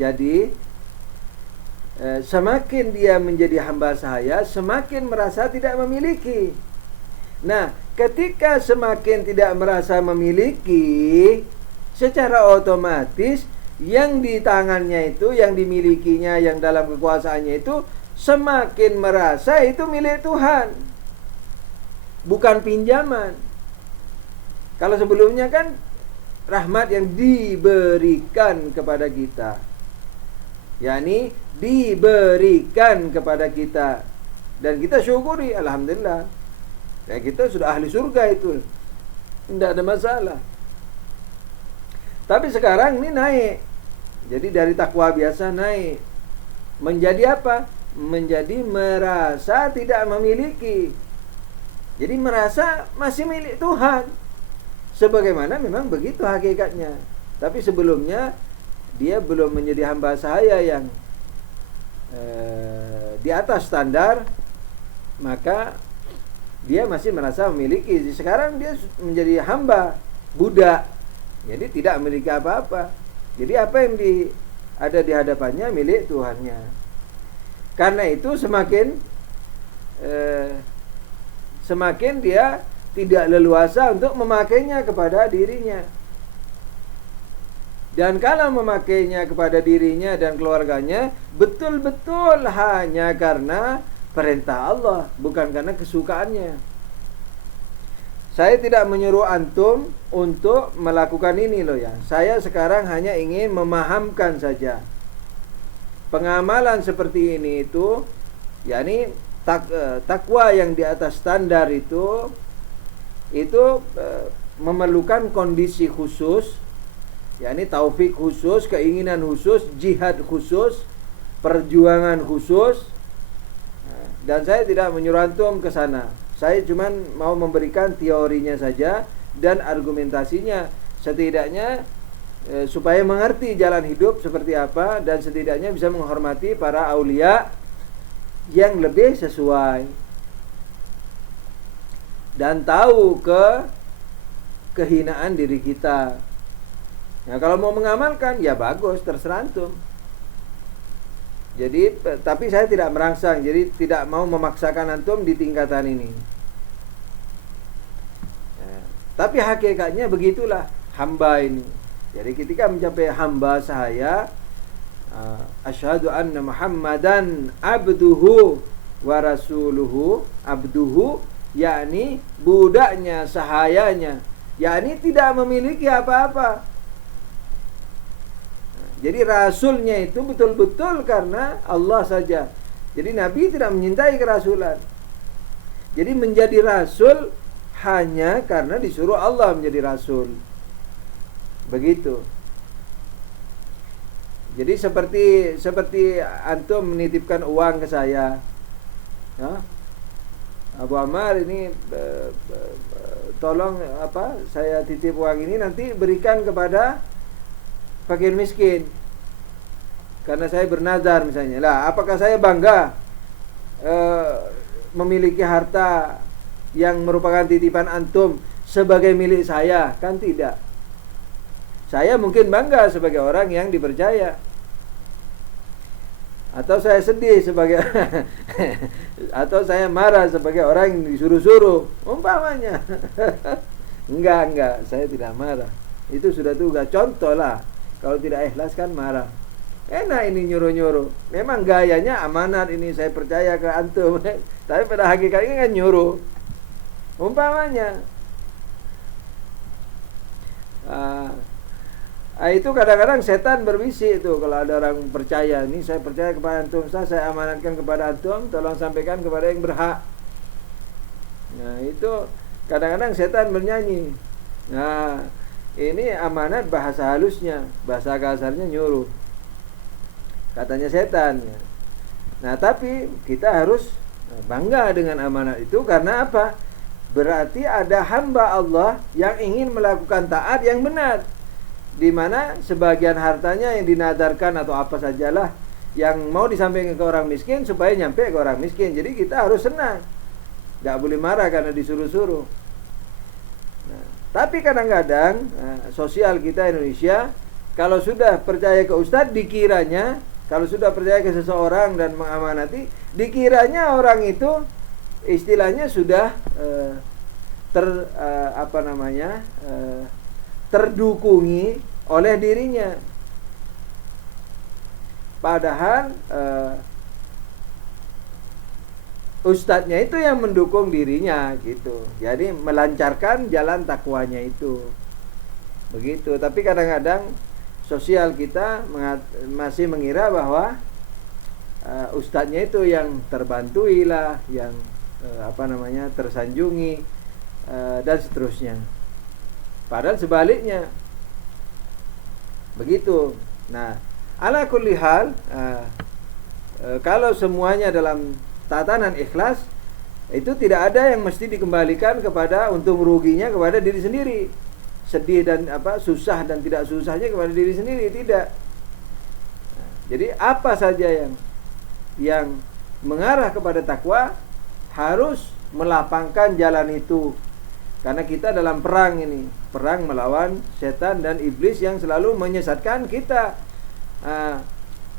Jadi semakin dia menjadi hamba sahaya, semakin merasa tidak memiliki. Nah, ketika semakin tidak merasa memiliki, secara otomatis yang di tangannya itu, yang dimilikinya, yang dalam kekuasaannya itu semakin merasa itu milik Tuhan, bukan pinjaman. Kalau sebelumnya kan rahmat yang diberikan kepada kita, yakni diberikan kepada kita, dan kita syukuri, alhamdulillah, ya kita sudah ahli surga itu, tidak ada masalah. Tapi sekarang ini naik, jadi dari takwa biasa naik menjadi apa? Menjadi merasa tidak memiliki. Jadi merasa masih milik Tuhan, sebagaimana memang begitu hakikatnya. Tapi sebelumnya dia belum menjadi hamba sahaya yang di atas standar, maka dia masih merasa memiliki. Sekarang dia menjadi hamba, budak, jadi tidak memiliki apa-apa. Jadi apa yang ada di hadapannya milik Tuhannya. Karena itu semakin dia tidak leluasa untuk memakainya kepada dirinya. Dan kalau memakainya kepada dirinya dan keluarganya, betul-betul hanya karena perintah Allah, bukan karena kesukaannya. Saya tidak menyuruh antum untuk melakukan ini loh ya. Saya sekarang hanya ingin memahamkan saja. Pengamalan seperti ini itu, yakni takwa yang di atas standar itu memerlukan kondisi khusus, yakni taufik khusus, keinginan khusus, jihad khusus, perjuangan khusus. Dan saya tidak menyuruh antum ke sana. Saya cuma mau memberikan teorinya saja dan argumentasinya, setidaknya supaya mengerti jalan hidup seperti apa, dan setidaknya bisa menghormati para aulia yang lebih sesuai dan tahu kehinaan diri kita. Nah, kalau mau mengamalkan ya bagus, terserah antum. Jadi, tapi saya tidak merangsang, jadi tidak mau memaksakan antum di tingkatan ini. Nah, tapi hakikatnya begitulah hamba ini. Jadi ketika mencapai hamba sahaya, asyhadu anna Muhammadan abduhu wa rasuluhu, abduhu yakni budaknya, sahayanya, yakni tidak memiliki apa-apa. Jadi rasulnya itu betul-betul karena Allah saja. Jadi Nabi tidak menyintai kerasulan. Jadi menjadi rasul hanya karena disuruh Allah menjadi rasul. Begitu. Jadi seperti antum menitipkan uang ke saya. Ya? Abu Ammar ini tolong saya titip uang ini, nanti berikan kepada fakir miskin karena saya bernazar misalnya. Lah, apakah saya bangga memiliki harta yang merupakan titipan antum sebagai milik saya? Kan tidak. Saya mungkin bangga sebagai orang yang dipercaya, atau saya sedih sebagai atau saya marah sebagai orang yang disuruh-suruh umpamanya. Enggak, saya tidak marah. Itu sudah tugas, contoh lah. Kalau tidak ikhlas kan marah. Enak ini nyuruh-nyuruh. Memang gayanya amanat ini, saya percaya ke antum. Tapi pada hakikatnya kan nyuruh. Umpamanya. Itu kadang-kadang setan berbisik itu. Kalau ada orang percaya, ini saya percaya kepada antum, saya amanatkan kepada antum, tolong sampaikan kepada yang berhak. Nah, itu kadang-kadang setan bernyanyi. Nah, ini amanat bahasa halusnya, bahasa kasarnya nyuruh. Katanya setan. Nah, tapi kita harus bangga dengan amanat itu karena apa? Berarti ada hamba Allah yang ingin melakukan taat yang benar, di mana sebagian hartanya yang dinadarkan atau apa sajalah yang mau disampaikan ke orang miskin supaya nyampe ke orang miskin. Jadi kita harus senang, gak boleh marah karena disuruh-suruh. Nah, tapi kadang-kadang sosial kita Indonesia kalau sudah percaya ke ustadz, dikiranya kalau sudah percaya ke seseorang dan mengamanati, dikiranya orang itu istilahnya sudah terdukungi oleh dirinya. Padahal ustadznya itu yang mendukung dirinya gitu. Jadi melancarkan jalan takwanya itu. Begitu. Tapi kadang-kadang sosial kita masih mengira bahwa ustadznya itu yang terbantui lah, yang tersanjungi dan seterusnya. Padahal sebaliknya. Begitu. Nah, ala kulli hal, kalau semuanya dalam tatanan ikhlas, itu tidak ada yang mesti dikembalikan kepada untung ruginya kepada diri sendiri. Sedih dan susah dan tidak susahnya kepada diri sendiri, tidak. Jadi apa saja yang mengarah kepada takwa harus melapangkan jalan itu. Karena kita dalam perang ini, perang melawan setan dan iblis yang selalu menyesatkan kita.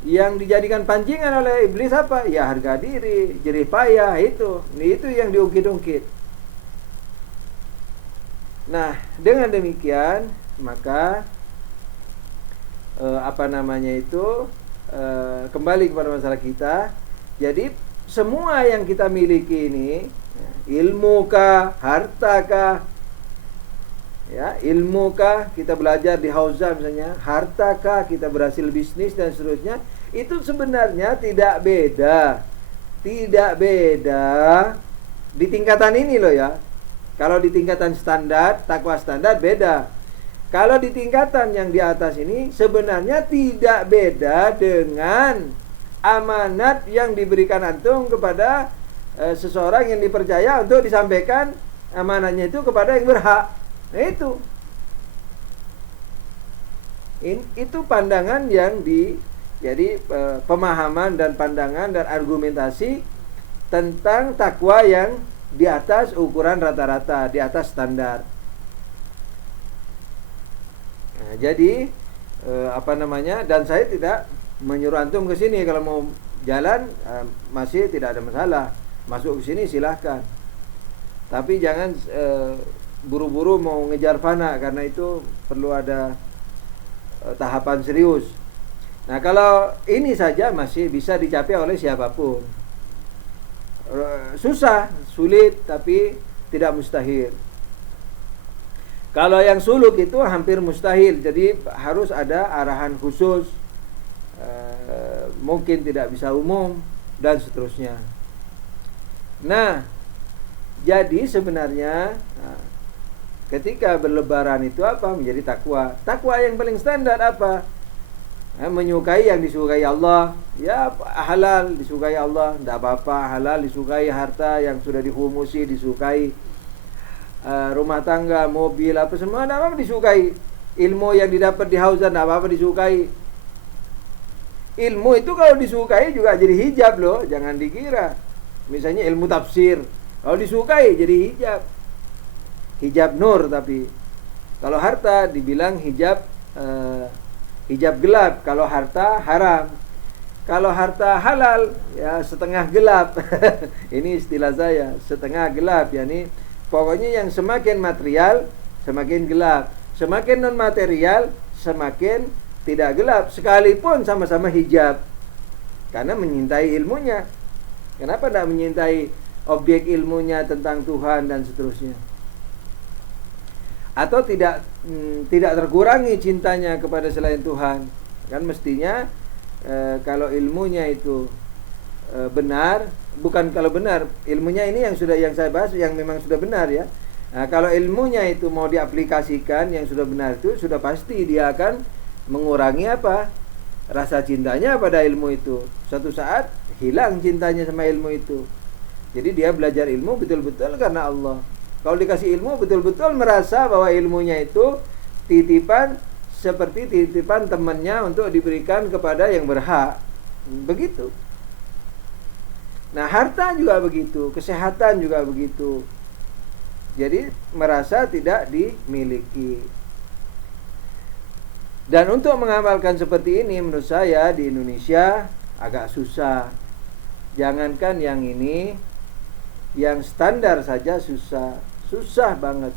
Yang dijadikan pancingan oleh iblis apa? Ya harga diri, jerih payah, itu yang diungkit-ungkit. Nah, dengan demikian maka kembali kepada masalah kita. Jadi semua yang kita miliki ini, ilmu kah, harta kah, ya, ilmu kah, kita belajar di Hauza misalnya, harta kah, kita berhasil bisnis dan seterusnya, itu sebenarnya tidak beda di tingkatan ini loh ya. Kalau di tingkatan standar, takwa standar beda. Kalau di tingkatan yang di atas ini sebenarnya tidak beda dengan amanat yang diberikan antum kepada seseorang yang dipercaya untuk disampaikan amanatnya itu kepada yang berhak. Nah itu pandangan yang jadi pemahaman dan pandangan dan argumentasi tentang takwa yang di atas ukuran rata-rata, di atas standar. Nah, jadi dan saya tidak menyuruh antum ke sini. Kalau mau jalan masih tidak ada masalah, masuk ke sini silahkan. Tapi jangan buru-buru mau ngejar fana, karena itu perlu ada tahapan serius. Nah, kalau ini saja masih bisa dicapai oleh siapapun. Susah, sulit, tapi tidak mustahil. Kalau yang suluk itu hampir mustahil, jadi harus ada arahan khusus, mungkin tidak bisa umum dan seterusnya. Nah, jadi sebenarnya ketika berlebaran itu apa menjadi takwa? Takwa yang paling standar apa? Menyukai yang disukai Allah, ya halal disukai Allah, tidak apa-apa, halal disukai, harta yang sudah dihumusi disukai, rumah tangga, mobil, apa semua tidak apa-apa disukai. Ilmu yang didapat di Hauza tidak apa-apa disukai. Ilmu itu kalau disukai juga jadi hijab loh, jangan dikira. Misalnya ilmu tafsir, kalau disukai jadi hijab nur. Tapi kalau harta dibilang hijab gelap. Kalau harta haram. Kalau harta halal ya setengah gelap. Ini istilah saya, setengah gelap, yakni pokoknya yang semakin material semakin gelap, semakin non material semakin tidak gelap, sekalipun sama-sama hijab. Karena menyintai ilmunya. Kenapa tidak menyintai objek ilmunya tentang Tuhan dan seterusnya? Atau tidak terkurangi cintanya kepada selain Tuhan. Kan mestinya kalau ilmunya itu benar, bukan kalau benar, ilmunya ini yang saya bahas yang memang sudah benar ya. Nah, kalau ilmunya itu mau diaplikasikan yang sudah benar, itu sudah pasti dia akan mengurangi rasa cintanya pada ilmu itu. Suatu saat hilang cintanya sama ilmu itu. Jadi dia belajar ilmu betul-betul karena Allah. Kalau dikasih ilmu betul-betul merasa bahwa ilmunya itu titipan, seperti titipan temannya untuk diberikan kepada yang berhak. Begitu. Nah, harta juga begitu, kesehatan juga begitu. Jadi merasa tidak dimiliki. Dan untuk mengamalkan seperti ini menurut saya di Indonesia agak susah. Jangankan yang ini, yang standar saja susah banget.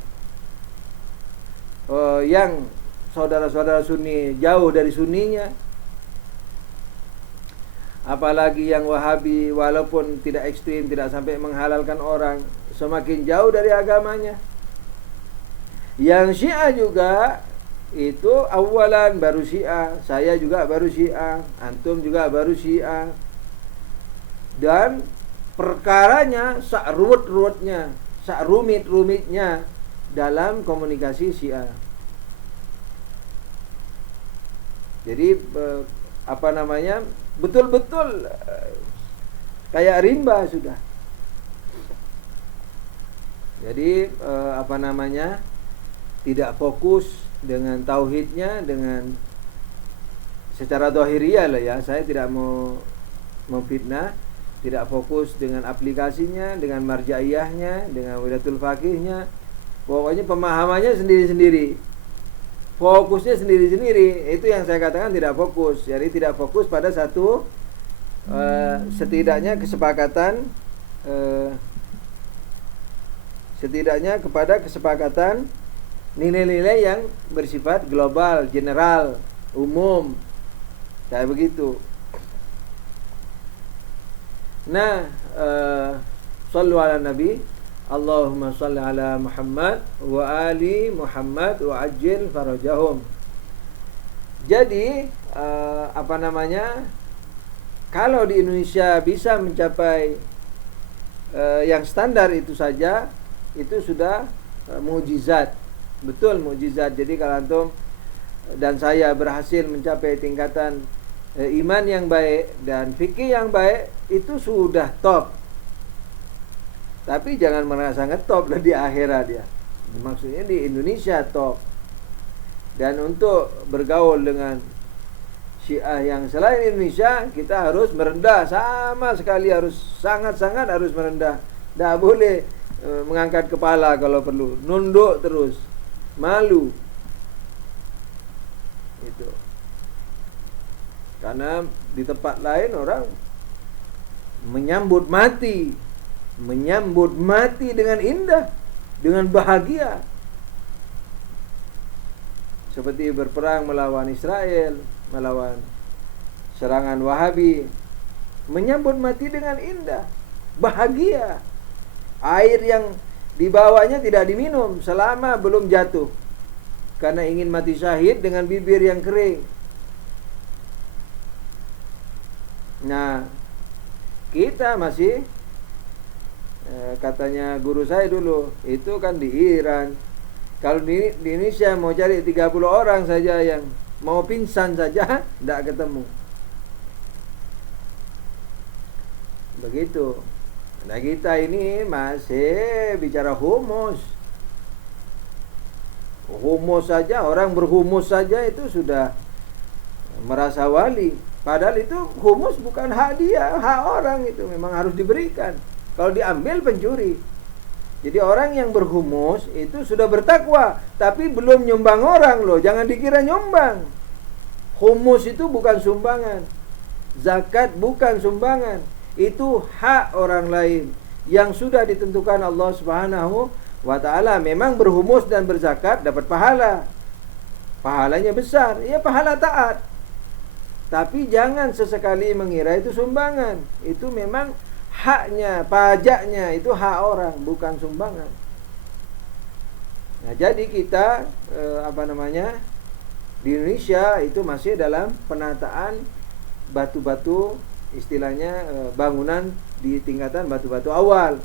Yang saudara-saudara Sunni jauh dari Sunninya, apalagi yang Wahabi walaupun tidak ekstrim, tidak sampai menghalalkan orang, semakin jauh dari agamanya. Yang Syiah juga itu awalan baru Syiah, saya juga baru Syiah, antum juga baru Syiah. Dan perkaranya sak ruwet-ruwetnya, sak rumit-rumitnya dalam komunikasi Syiah. Jadi betul-betul kayak rimba sudah. Jadi tidak fokus dengan tauhidnya, dengan secara zahiriyah lah ya. Saya tidak mau memfitnah. Tidak fokus dengan aplikasinya, dengan marjaiyahnya, dengan wilayatul faqihnya. Pokoknya pemahamannya sendiri-sendiri, fokusnya sendiri-sendiri. Itu yang saya katakan tidak fokus. Jadi tidak fokus pada satu setidaknya kesepakatan, setidaknya kepada kesepakatan nilai-nilai yang bersifat global, general, umum, kayak begitu. Nah, sallu ala nabi, Allahumma salli ala Muhammad wa ali Muhammad wa ajil farajahum. Jadi kalau di Indonesia bisa mencapai yang standar itu saja, itu sudah mukjizat. Betul mukjizat. Jadi kalau antum dan saya berhasil mencapai tingkatan iman yang baik dan fikih yang baik, itu sudah top. Tapi jangan merasa ngetop lah di akhirat ya. Maksudnya di Indonesia top. Dan untuk bergaul dengan Syiah yang selain Indonesia, kita harus merendah, sama sekali harus sangat-sangat harus merendah. Tidak boleh mengangkat kepala kalau perlu, nunduk terus, malu. Itu. Karena di tempat lain orang menyambut mati dengan indah, dengan bahagia. Seperti berperang melawan Israel, melawan serangan Wahabi, menyambut mati dengan indah, bahagia. Air yang dibawanya tidak diminum selama belum jatuh, karena ingin mati syahid dengan bibir yang kering. Nah, kita masih katanya guru saya dulu, itu kan di Iran. Kalau di Indonesia mau cari 30 orang saja yang mau pingsan saja tidak ketemu. Begitu. Nah, kita ini masih bicara humus. Humus saja, orang berhumus saja itu sudah merasa wali. Padahal itu humus bukan hak dia, hak orang, itu memang harus diberikan. Kalau diambil pencuri. Jadi orang yang berhumus itu sudah bertakwa, tapi belum nyumbang orang loh. Jangan dikira nyumbang. Humus itu bukan sumbangan. Zakat bukan sumbangan. Itu hak orang lain yang sudah ditentukan Allah Subhanahu wa ta'ala. Memang berhumus dan berzakat dapat pahala. Pahalanya besar, ya pahala taat. Tapi jangan sesekali mengira itu sumbangan. Itu memang haknya, pajaknya, itu hak orang, bukan sumbangan. Nah, jadi kita di Indonesia itu masih dalam penataan batu-batu, istilahnya bangunan di tingkatan batu-batu awal.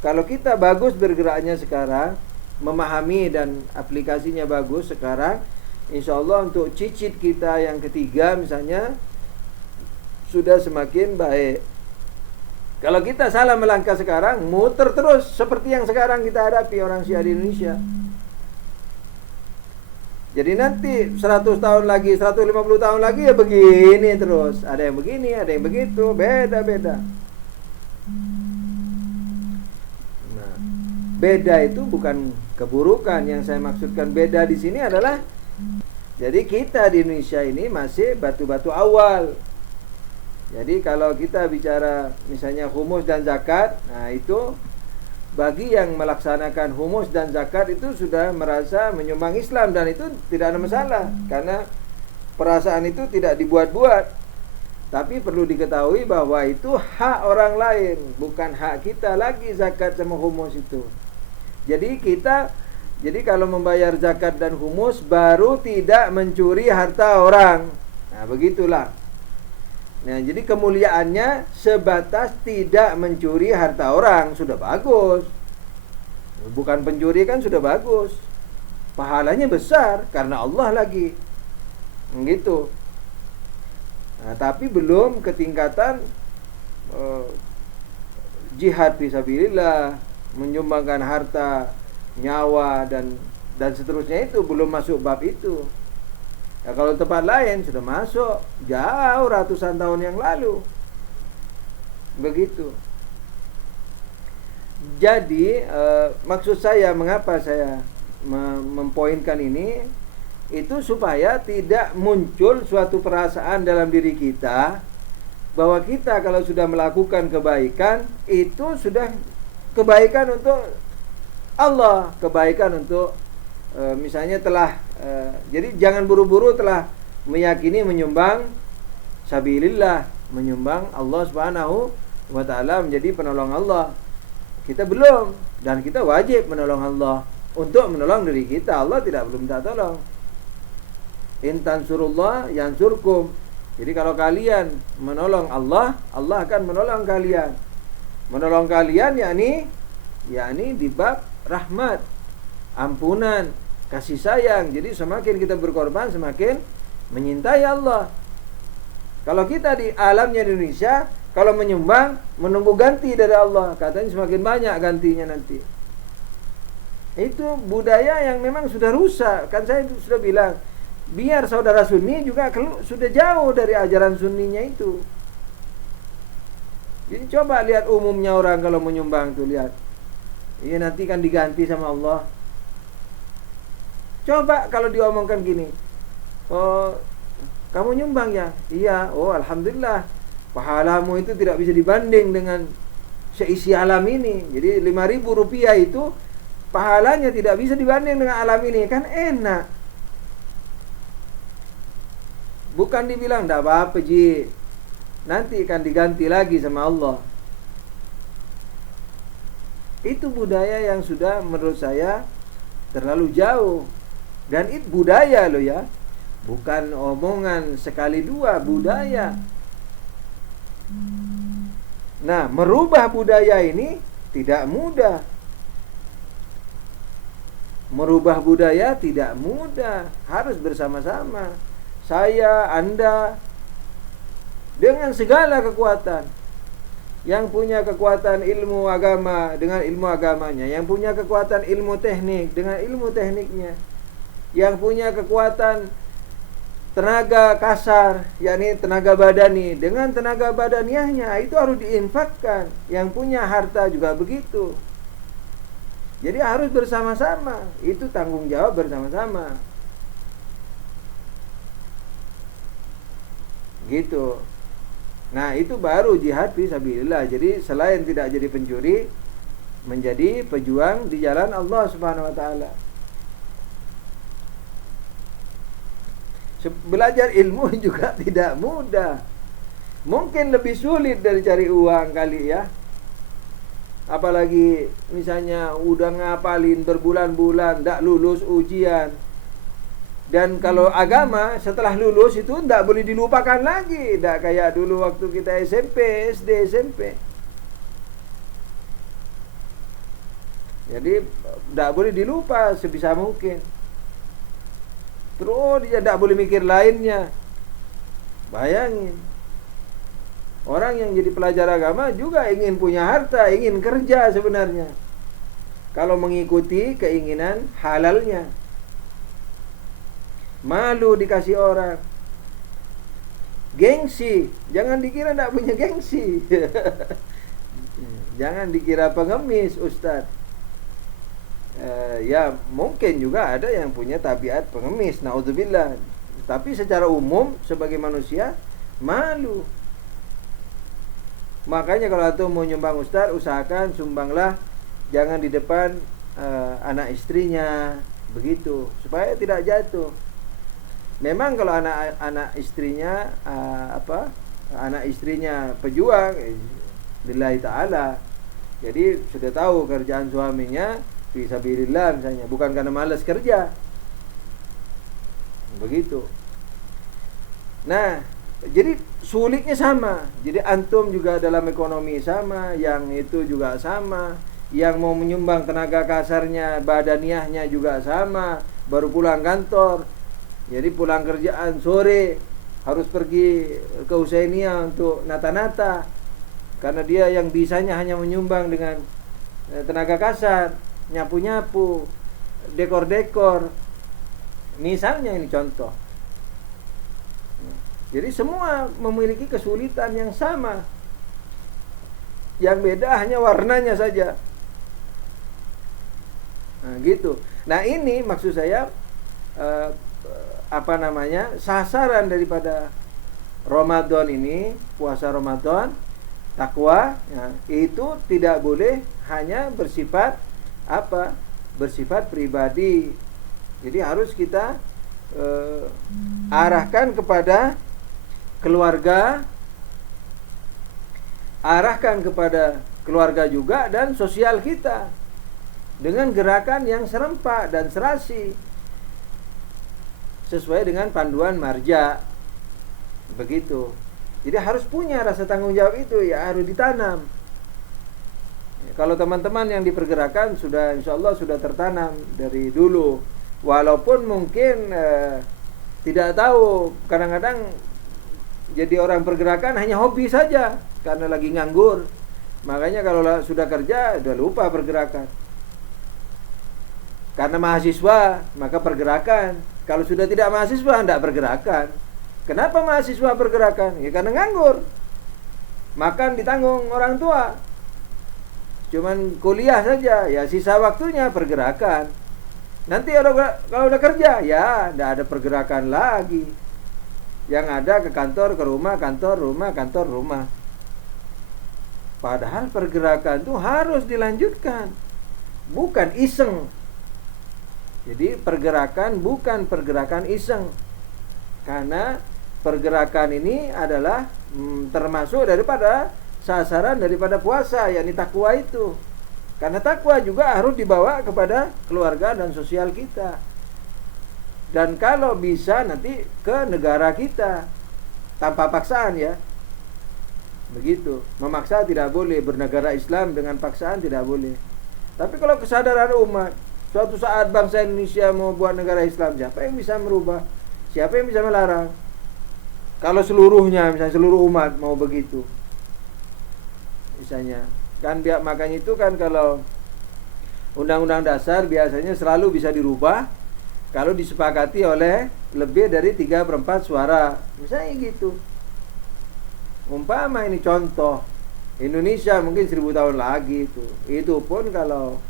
Kalau kita bagus bergeraknya sekarang, memahami dan aplikasinya bagus sekarang, insya Allah untuk cicit kita yang ketiga misalnya sudah semakin baik. Kalau kita salah melangkah sekarang, muter terus seperti yang sekarang kita hadapi orang Syiah di Indonesia. Jadi nanti 100 tahun lagi, 150 tahun lagi ya begini terus. Ada yang begini, ada yang begitu, beda-beda. Nah, beda itu bukan keburukan. Yang saya maksudkan beda di sini adalah Jadi kita di Indonesia ini masih batu-batu awal. Jadi kalau kita bicara misalnya humus dan zakat, nah itu bagi yang melaksanakan humus dan zakat itu sudah merasa menyumbang Islam, dan itu tidak ada masalah karena perasaan itu tidak dibuat-buat. Tapi perlu diketahui bahwa itu hak orang lain, bukan hak kita lagi zakat sama humus itu. Jadi kalau membayar zakat dan humus baru tidak mencuri harta orang. Nah, begitulah. Nah, jadi kemuliaannya sebatas tidak mencuri harta orang, sudah bagus. Bukan pencuri kan sudah bagus. Pahalanya besar karena Allah lagi. Gitu. Nah, tapi belum ke tingkatan jihad fisabilillah, menyumbangkan harta, nyawa dan seterusnya, itu belum masuk bab itu. Ya, kalau tempat lain sudah masuk jauh ratusan tahun yang lalu. Begitu. Jadi maksud saya, mengapa saya mempoinkan ini, itu supaya tidak muncul suatu perasaan dalam diri kita bahwa kita kalau sudah melakukan kebaikan itu sudah kebaikan untuk Allah, kebaikan untuk misalnya telah jadi jangan buru-buru telah meyakini menyumbang sabilillah, menyumbang Allah Subhanahu wa taala menjadi penolong Allah. Kita belum, dan kita wajib menolong Allah untuk menolong diri kita. Allah tidak belum minta tolong. In tansurullah yansurkum. Jadi kalau kalian menolong Allah, Allah akan menolong kalian. Menolong kalian yakni di bab rahmat, ampunan, kasih sayang. Jadi semakin kita berkorban, semakin menyintai Allah. Kalau kita di alamnya di Indonesia, kalau menyumbang menunggu ganti dari Allah, katanya semakin banyak gantinya nanti. Itu budaya yang memang sudah rusak. Kan saya sudah bilang, biar saudara Sunni juga sudah jauh dari ajaran Sunninya itu. Jadi coba lihat umumnya orang kalau menyumbang tuh, lihat. Iya, nanti kan diganti sama Allah. Coba kalau diomongkan gini, oh kamu nyumbang ya? Iya. Oh alhamdulillah, pahalamu itu tidak bisa dibanding dengan seisi alam ini. Jadi 5.000 rupiah itu pahalanya tidak bisa dibanding dengan alam ini. Kan enak. Bukan dibilang tidak apa-apa Ji, nanti kan diganti lagi sama Allah. Itu budaya yang sudah menurut saya terlalu jauh. Dan itu budaya loh ya, bukan omongan sekali dua, budaya. Nah, merubah budaya ini tidak mudah. Merubah budaya tidak mudah, harus bersama-sama. Saya, Anda, dengan segala kekuatan. Yang punya kekuatan ilmu agama dengan ilmu agamanya, yang punya kekuatan ilmu teknik dengan ilmu tekniknya, yang punya kekuatan tenaga kasar, yakni tenaga badani, dengan tenaga badaniahnya, itu harus diinfakkan. Yang punya harta juga begitu. Jadi harus bersama-sama, itu tanggung jawab bersama-sama. Gitu. Nah, itu baru jihad fisabilillah. Jadi selain tidak jadi pencuri, menjadi pejuang di jalan Allah Subhanahu wa taala. Belajar ilmu juga tidak mudah. Mungkin lebih sulit dari cari uang kali ya. Apalagi misalnya udah ngapalin berbulan-bulan, tidak lulus ujian. Dan kalau agama setelah lulus itu tidak boleh dilupakan lagi. Tidak kayak dulu waktu kita SMP, SD, SMP. Jadi tidak boleh dilupa sebisa mungkin. Terus dia tidak boleh mikir lainnya. Bayangin, orang yang jadi pelajar agama juga ingin punya harta, ingin kerja sebenarnya, kalau mengikuti keinginan halalnya. Malu dikasih orang. Gengsi, jangan dikira tidak punya gengsi. Jangan dikira pengemis, Ustaz. Ya mungkin juga ada yang punya tabiat pengemis, naudzubillah. Tapi secara umum sebagai manusia malu. Makanya kalau antum mau nyumbang ustaz, usahakan sumbanglah jangan di depan anak istrinya, begitu, supaya tidak jatuh. Memang kalau anak istrinya anak istrinya pejuang, lillahi ta'ala, jadi sudah tahu kerjaan suaminya fisabilillah misalnya, bukan karena malas kerja, begitu. Nah, jadi sulitnya sama. Jadi antum juga dalam ekonomi sama, yang itu juga sama, yang mau menyumbang tenaga kasarnya, badaniahnya juga sama, baru pulang kantor. Jadi pulang kerjaan sore harus pergi ke Husainia untuk nata-nata, karena dia yang bisanya hanya menyumbang dengan tenaga kasar, nyapu-nyapu, dekor-dekor. Misalnya ini contoh. Jadi semua memiliki kesulitan yang sama. Yang beda hanya warnanya saja. Nah, gitu. Nah, ini maksud saya sasaran daripada Ramadan ini, puasa Ramadan, takwa, ya, itu tidak boleh hanya bersifat bersifat pribadi. Jadi harus kita arahkan kepada keluarga, arahkan kepada keluarga juga dan sosial kita dengan gerakan yang serempak dan serasi sesuai dengan panduan marja, begitu. Jadi harus punya rasa tanggung jawab itu, ya harus ditanam. Kalau teman-teman yang dipergerakan sudah, insya Allah sudah tertanam dari dulu, walaupun mungkin tidak tahu, kadang-kadang jadi orang pergerakan hanya hobi saja karena lagi nganggur. Makanya kalau sudah kerja udah lupa pergerakan. Karena mahasiswa maka pergerakan. Kalau sudah tidak mahasiswa tidak pergerakan. Kenapa mahasiswa pergerakan? Ya karena nganggur. Makan ditanggung orang tua. Cuman kuliah saja, ya sisa waktunya pergerakan. Nanti kalau udah kerja, ya tidak ada pergerakan lagi. Yang ada ke kantor, ke rumah, kantor, rumah, kantor, rumah. Padahal pergerakan itu harus dilanjutkan, bukan iseng. Jadi pergerakan bukan pergerakan iseng. Karena pergerakan ini adalah termasuk daripada sasaran daripada puasa, yakni takwa itu. Karena takwa juga harus dibawa kepada keluarga dan sosial kita. Dan kalau bisa nanti ke negara kita tanpa paksaan, ya. Begitu. Memaksa tidak boleh, bernegara Islam dengan paksaan tidak boleh. Tapi kalau kesadaran umat, suatu saat bangsa Indonesia mau buat negara Islam, siapa yang bisa merubah? Siapa yang bisa melarang? Kalau seluruhnya, misalnya seluruh umat mau begitu, misalnya, kan makanya itu kan kalau undang-undang dasar biasanya selalu bisa dirubah kalau disepakati oleh lebih dari 3/4 suara, misalnya gitu. Umpama ini contoh, Indonesia mungkin 1000 tahun lagi itu pun kalau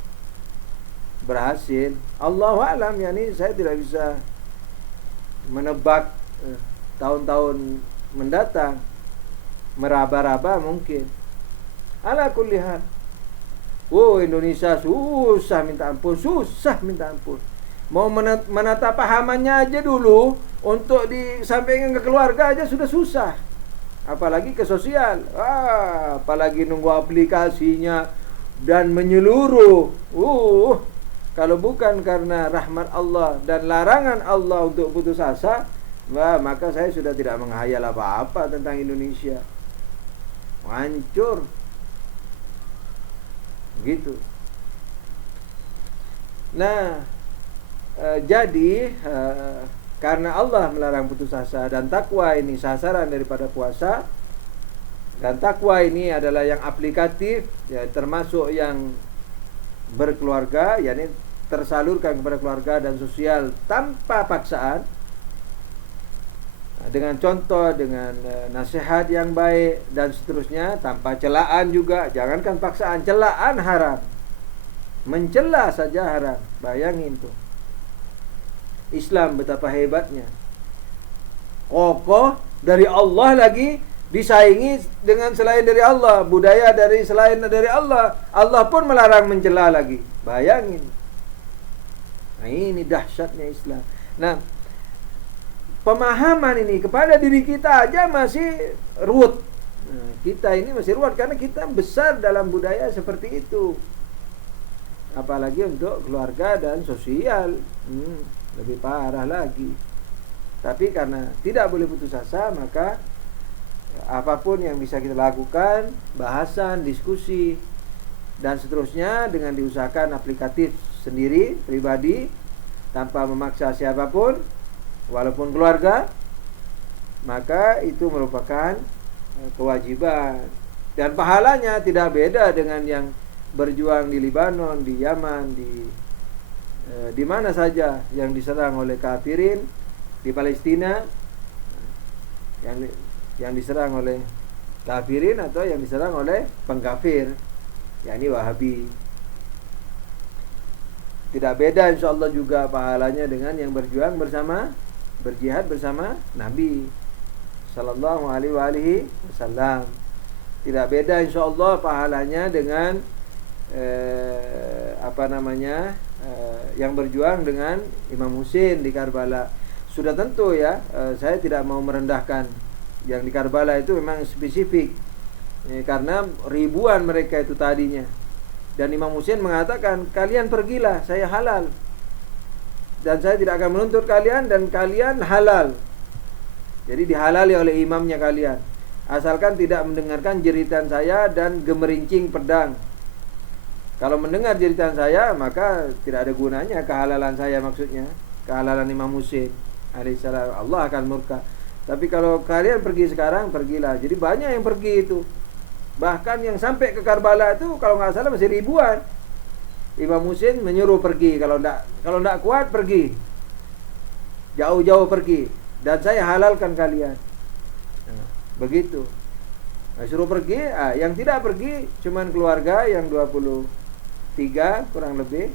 berhasil, Allahu a'lam, yani saya tidak bisa menebak tahun-tahun mendatang, meraba-raba mungkin. Ala kulli hal. Indonesia susah minta ampun. Mau menata pahamannya aja dulu, untuk disampaikan ke keluarga aja sudah susah. Apalagi ke sosial. Apalagi nunggu aplikasinya dan menyeluruh. Kalau bukan karena rahmat Allah dan larangan Allah untuk putus asa, maka saya sudah tidak menghayal apa-apa tentang Indonesia. Hancur. Gitu. Nah, jadi karena Allah melarang putus asa, dan takwa ini sasaran daripada puasa, dan takwa ini adalah yang aplikatif, ya, termasuk yang berkeluarga, yakni tersalurkan kepada keluarga dan sosial tanpa paksaan, dengan contoh, dengan nasihat yang baik dan seterusnya, tanpa celaan juga. Jangankan paksaan, celaan haram. Mencela saja haram. Bayangin tuh. Islam betapa hebatnya. Kokoh dari Allah lagi disaingi dengan selain dari Allah, budaya dari selain dari Allah. Allah pun melarang mencela lagi. Bayangin. Nah, ini dahsyatnya Islam. Nah, pemahaman ini kepada diri kita aja masih ruwet. Nah, kita ini masih ruwet karena kita besar dalam budaya seperti itu. Apalagi untuk keluarga dan sosial, lebih parah lagi. Tapi karena tidak boleh putus asa, maka apapun yang bisa kita lakukan, bahasan, diskusi, dan seterusnya dengan diusahakan aplikatif sendiri, pribadi, tanpa memaksa siapapun, walaupun keluarga, maka itu merupakan kewajiban. Dan pahalanya tidak beda dengan yang berjuang di Libanon, di Yaman, di mana saja yang diserang oleh kafirin, di Palestina, yang diserang oleh kafirin atau yang diserang oleh pengkafir, yakni Wahabi. Tidak beda insyaallah juga pahalanya dengan yang berjuang bersama, berjihad bersama Nabi sallallahu alaihi wasallam. Tidak beda insyaallah pahalanya dengan yang berjuang dengan Imam Husain di Karbala. Sudah tentu ya, saya tidak mau merendahkan yang di Karbala itu memang spesifik, karena ribuan mereka itu tadinya. Dan Imam Husain mengatakan, kalian pergilah, saya halal, dan saya tidak akan menuntut kalian, dan kalian halal. Jadi dihalali oleh imamnya kalian, asalkan tidak mendengarkan jeritan saya dan gemerincing pedang. Kalau mendengar jeritan saya, maka tidak ada gunanya kehalalan saya, maksudnya kehalalan Imam Husain alaihissalam. Allah akan murka. Tapi kalau kalian pergi sekarang, pergilah. Jadi banyak yang pergi itu. Bahkan yang sampai ke Karbala itu kalau nggak salah masih ribuan. Imam Husain menyuruh pergi, kalau nggak kuat pergi, jauh-jauh pergi, dan saya halalkan kalian. Begitu. Nah, suruh pergi. Yang tidak pergi cuman keluarga yang 23 kurang lebih,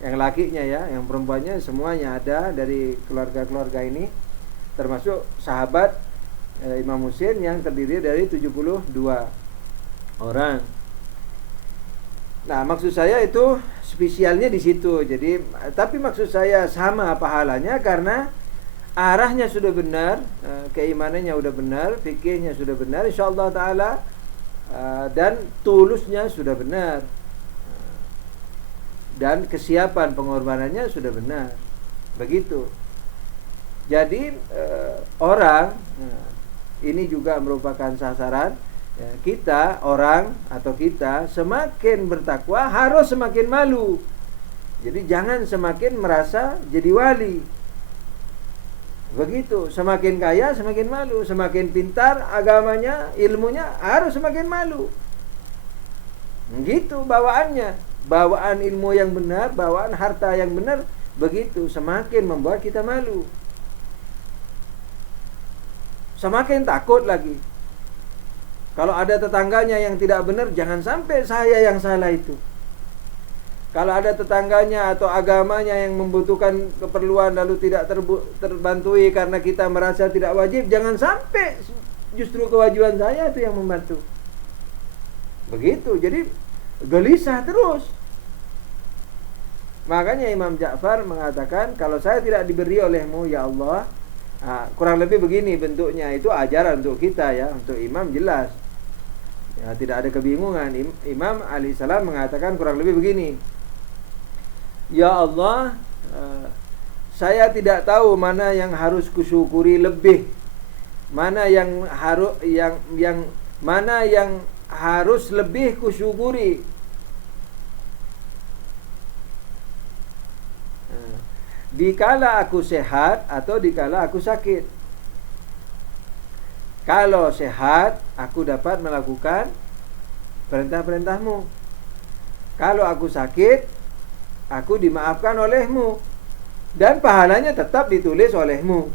yang lakinya ya, yang perempuannya semuanya ada dari keluarga-keluarga ini, termasuk sahabat Imam Husain yang terdiri dari 72 orang. Nah, maksud saya itu spesialnya di situ. Jadi, tapi maksud saya sama pahalanya karena arahnya sudah benar, keimanannya sudah benar, fikihnya sudah benar insyaallah taala, dan tulusnya sudah benar, dan kesiapan pengorbanannya sudah benar. Begitu. Jadi orang, ini juga merupakan sasaran kita. Orang atau kita semakin bertakwa harus semakin malu. Jadi jangan semakin merasa jadi wali. Begitu, semakin kaya semakin malu, semakin pintar agamanya, ilmunya harus semakin malu. Gitu bawaannya, bawaan ilmu yang benar, bawaan harta yang benar, begitu semakin membuat kita malu. Semakin takut lagi. Kalau ada tetangganya yang tidak benar, jangan sampai saya yang salah itu. Kalau ada tetangganya atau agamanya yang membutuhkan keperluan lalu tidak terbantui karena kita merasa tidak wajib, jangan sampai justru kewajiban saya itu yang membantu. Begitu, jadi gelisah terus. Makanya Imam Ja'far mengatakan, kalau saya tidak diberi olehmu ya Allah, kurang lebih begini bentuknya, itu ajaran untuk kita ya, untuk imam jelas ya, tidak ada kebingungan. Imam alaihissalam mengatakan kurang lebih begini, ya Allah, saya tidak tahu mana yang harus kusyukuri lebih, mana yang harus lebih kusyukuri. Dikala aku sehat atau dikala aku sakit. Kalau sehat, aku dapat melakukan perintah-perintahmu. Kalau aku sakit, aku dimaafkan olehmu, dan pahalanya tetap ditulis olehmu.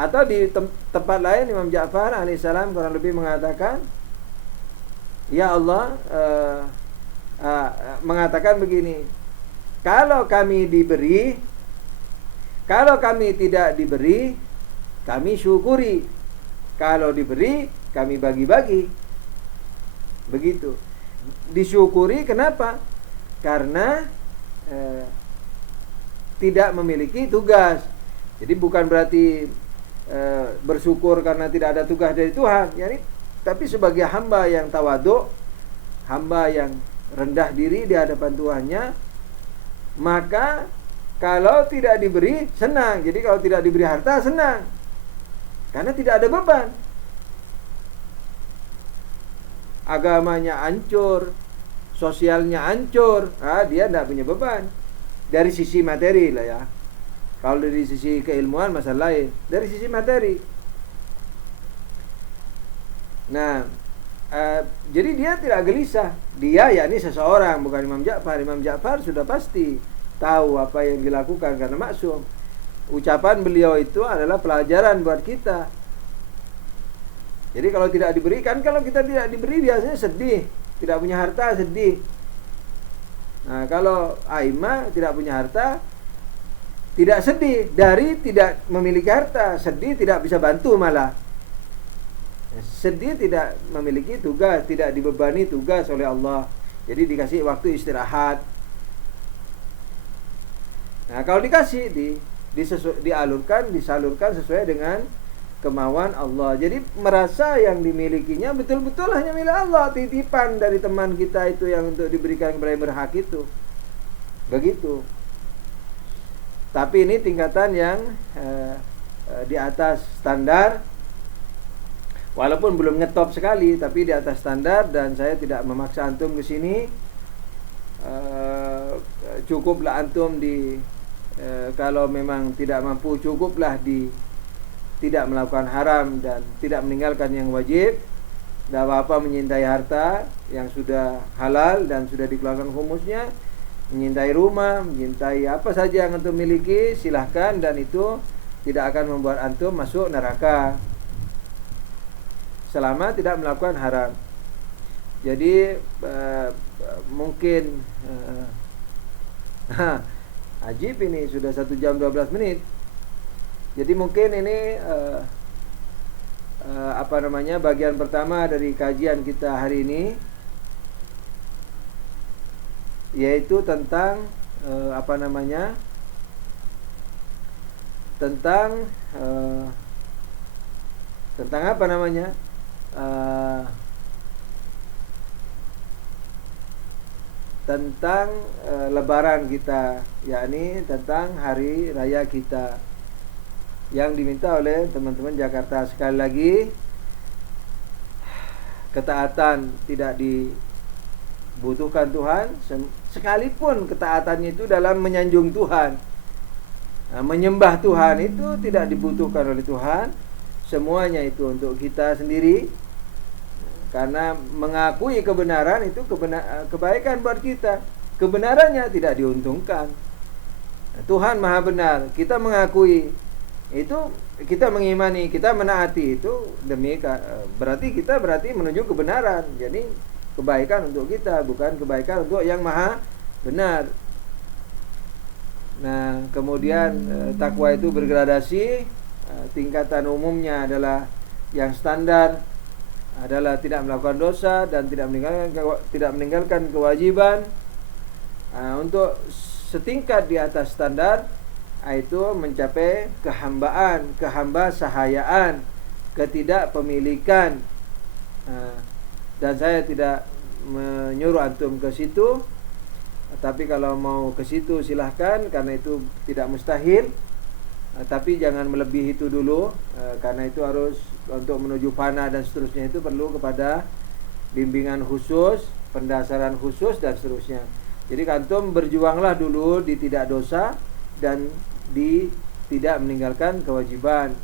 Atau di tempat lain Imam Ja'far alaihissalam kurang lebih mengatakan, ya Allah, mengatakan begini, kalau kami diberi, kalau kami tidak diberi, kami syukuri. Kalau diberi, kami bagi-bagi. Begitu. Disyukuri kenapa? Karena tidak memiliki tugas. Jadi bukan berarti bersyukur karena tidak ada tugas dari Tuhan, yani, tapi sebagai hamba yang tawadhu, hamba yang rendah diri di hadapan Tuhannya, maka kalau tidak diberi senang. Jadi kalau tidak diberi harta senang, karena tidak ada beban. Agamanya hancur, sosialnya hancur, dia tidak punya beban. Dari sisi materi lah ya. Kalau dari sisi keilmuan masalah lain. Dari sisi materi. Nah, jadi dia tidak gelisah. Dia yakni seseorang, bukan Imam Ja'far. Imam Ja'far sudah pasti tahu apa yang dilakukan karena maksum. Ucapan beliau itu adalah pelajaran buat kita. Jadi kalau tidak diberikan, kalau kita tidak diberi biasanya sedih. Tidak punya harta sedih. Nah, kalau aimah tidak punya harta, tidak sedih dari tidak memiliki harta, sedih tidak bisa bantu malah. Sedih tidak memiliki tugas, tidak dibebani tugas oleh Allah. Jadi dikasih waktu istirahat. Nah, kalau dikasih disalurkan sesuai dengan kemauan Allah. Jadi merasa yang dimilikinya betul-betul hanya milik Allah, titipan dari teman kita itu yang untuk diberikan kepada yang berhak itu. Begitu. Tapi ini tingkatan yang di atas standar, walaupun belum ngetop sekali, tapi di atas standar. Dan saya tidak memaksa antum ke sini. Cukuplah antum kalau memang tidak mampu, cukuplah tidak melakukan haram dan tidak meninggalkan yang wajib. Tidak apa-apa menyintai harta yang sudah halal dan sudah dikeluarkan humusnya, menyintai rumah, menyintai apa saja yang antum miliki, silahkan, dan itu tidak akan membuat antum masuk neraka selama tidak melakukan haram. Jadi mungkin ajib ini sudah 1 jam 12 menit. Jadi mungkin ini bagian pertama dari kajian kita hari ini, yaitu tentang tentang lebaran kita, yakni tentang hari raya kita yang diminta oleh teman-teman Jakarta. Sekali lagi, ketaatan tidak dibutuhkan Tuhan, sekalipun ketaatannya itu dalam menyanjung Tuhan, menyembah Tuhan, itu tidak dibutuhkan oleh Tuhan. Semuanya itu untuk kita sendiri, karena mengakui kebenaran itu kebaikan buat kita. Kebenarannya tidak diuntungkan. Tuhan Maha benar, kita mengakui itu, kita mengimani, kita menaati itu, berarti kita menuju kebenaran. Jadi kebaikan untuk kita, bukan kebaikan untuk yang Maha benar. Nah, kemudian takwa itu bergradasi. Tingkatan umumnya adalah yang standar adalah tidak melakukan dosa dan tidak meninggalkan kewajiban. Untuk setingkat di atas standar, itu mencapai kehambaan, kehamba-sahayaan, ketidakpemilikan. Dan saya tidak menyuruh antum ke situ, tapi kalau mau ke situ silahkan, karena itu tidak mustahil. Tapi jangan melebihi itu dulu, karena itu harus untuk menuju fana dan seterusnya, itu perlu kepada bimbingan khusus, pendasaran khusus dan seterusnya. Jadi antum berjuanglah dulu di tidak dosa dan di tidak meninggalkan kewajiban.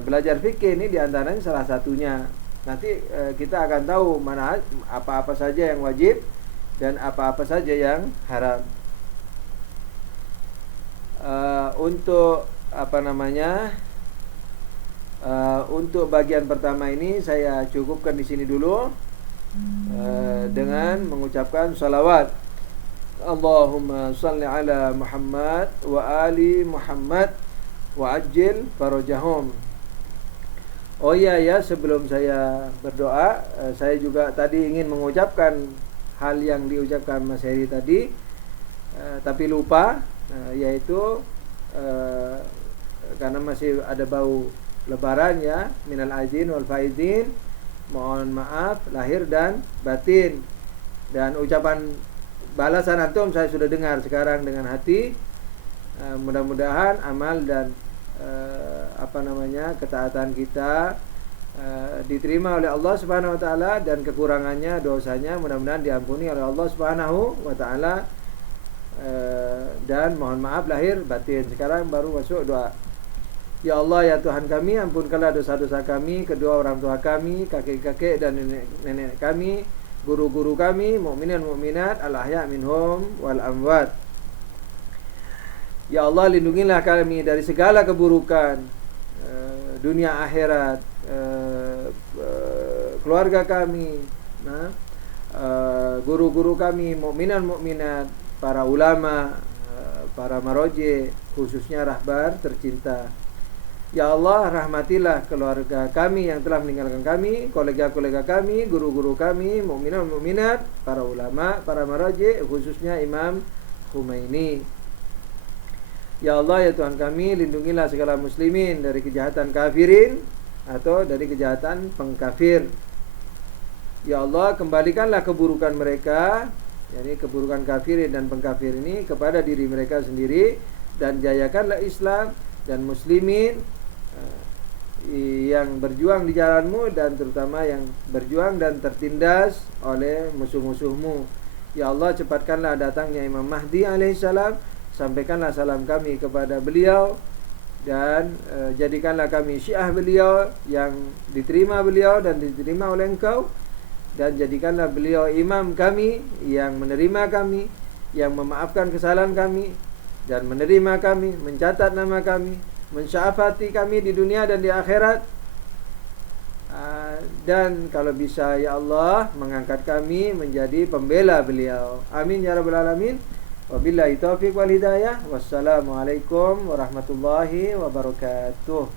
Belajar fikih ini diantaranya salah satunya. Nanti kita akan tahu mana apa-apa saja yang wajib dan apa-apa saja yang haram. Untuk bagian pertama ini saya cukupkan di sini dulu dengan mengucapkan salawat Allahumma salli ala Muhammad wa ali Muhammad wa ajil farajahum. Oh iya ya, sebelum saya berdoa, saya juga tadi ingin mengucapkan hal yang diucapkan Mas Heri tadi, tapi lupa, yaitu karena masih ada bau lebaran ya, minal aizin wal faizin, mohon maaf lahir dan batin. Dan ucapan balasan antum saya sudah dengar sekarang dengan hati. Mudah-mudahan amal dan ketaatan kita diterima oleh Allah Subhanahu wa taala, dan kekurangannya, dosanya mudah-mudahan diampuni oleh Allah Subhanahu wa taala, dan mohon maaf lahir batin. Sekarang baru masuk doa. Ya Allah, ya Tuhan kami, ampunkanlah dosa-dosa kami, kedua orang tua kami, kakek-kakek dan nenek kami, guru-guru kami, mukminin mukminat, al-ahya minhum wal amwat. Ya Allah, lindungilah kami dari segala keburukan dunia akhirat, keluarga kami, guru-guru kami, mukminan mukminat, para ulama, para maroje, khususnya rahbar tercinta. Ya Allah, rahmatilah keluarga kami yang telah meninggalkan kami, kolega-kolega kami, guru-guru kami, mukminat mukminat, para ulama, para maraji, khususnya Imam Khomeini. Ya Allah, ya Tuhan kami, lindungilah segala muslimin dari kejahatan kafirin atau dari kejahatan pengkafir. Ya Allah, kembalikanlah keburukan mereka, yakni keburukan kafirin dan pengkafir ini, kepada diri mereka sendiri, dan jayakanlah Islam dan muslimin yang berjuang di jalanmu, dan terutama yang berjuang dan tertindas oleh musuh-musuhmu. Ya Allah, cepatkanlah datangnya Imam Mahdi alaihissalam, sampaikanlah salam kami kepada beliau, dan jadikanlah kami syiah beliau yang diterima beliau dan diterima oleh Engkau, dan jadikanlah beliau imam kami yang menerima kami, yang memaafkan kesalahan kami dan menerima kami, mencatat nama kami, mensyafaati kami di dunia dan di akhirat, dan kalau bisa ya Allah mengangkat kami menjadi pembela beliau. Amin ya rabbal alamin. Wabillahi taufiq wal hidayah. Wassalamualaikum warahmatullahi wabarakatuh.